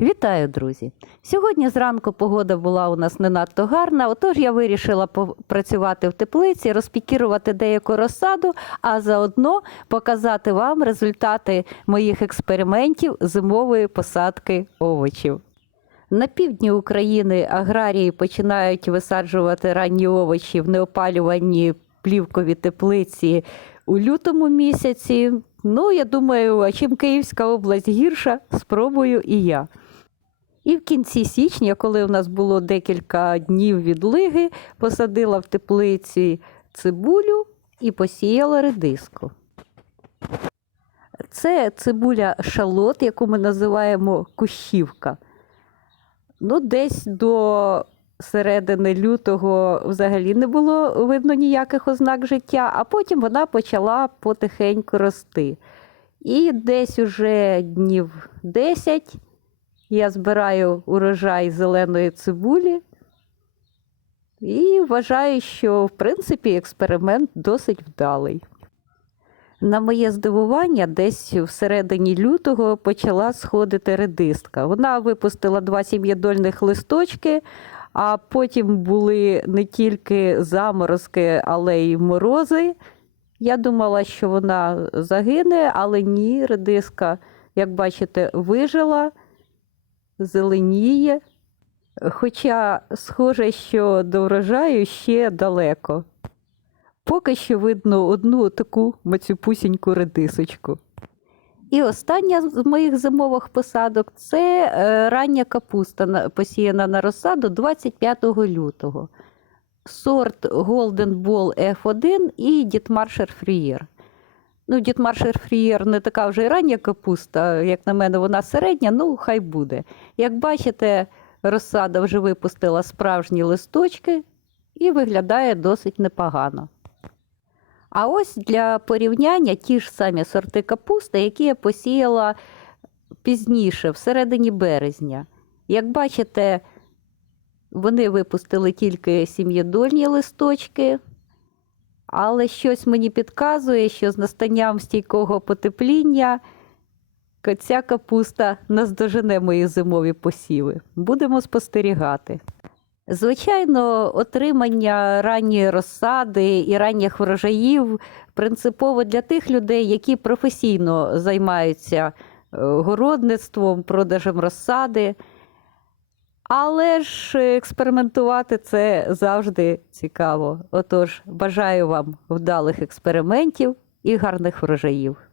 Вітаю, друзі! Сьогодні зранку погода була у нас не надто гарна, отож я вирішила попрацювати в теплиці, розпікірувати деяку розсаду, а заодно показати вам результати моїх експериментів зимової посадки овочів. На півдні України аграрії починають висаджувати ранні овочі в неопалюванні плівкові теплиці у лютому місяці. Ну, я думаю, а чим Київська область гірша, спробую і я. І в кінці січня, коли у нас було декілька днів відлиги, посадила в теплиці цибулю і посіяла редиску. Це цибуля шалот, яку ми називаємо кущівка. Ну, десь до середини лютого взагалі не було видно ніяких ознак життя, а потім вона почала потихеньку рости. І десь уже днів 10 я збираю урожай зеленої цибулі і вважаю, що в принципі експеримент досить вдалий. На моє здивування, десь всередині лютого почала сходити редистка. Вона випустила два сім'єдольних листочки, а потім були не тільки заморозки, але й морози. Я думала, що вона загине, але ні, редиска, як бачите, вижила, зеленіє. Хоча, схоже, що до врожаю ще далеко. Поки що видно одну таку мацюпусіньку редисочку. І остання з моїх зимових посадок це е, рання капуста, посіяна на розсаду 25 лютого. Сорт Golden Ball F1 і Дітмаршер Фрієр. Ну, Дітмаршер Фрієр не така вже й рання капуста, як на мене, вона середня, ну хай буде. Як бачите, розсада вже випустила справжні листочки і виглядає досить непогано. А ось для порівняння ті ж самі сорти капусти, які я посіяла пізніше, всередині березня. Як бачите, вони випустили тільки сім'єдольні листочки, але щось мені підказує, що з настанням стійкого потепління ця капуста наздожене мої зимові посіви. Будемо спостерігати. Звичайно, отримання ранньої розсади і ранніх врожаїв принципово для тих людей, які професійно займаються е, городництвом, продажем розсади. Але ж експериментувати це завжди цікаво. Отож, бажаю вам вдалих експериментів і гарних врожаїв.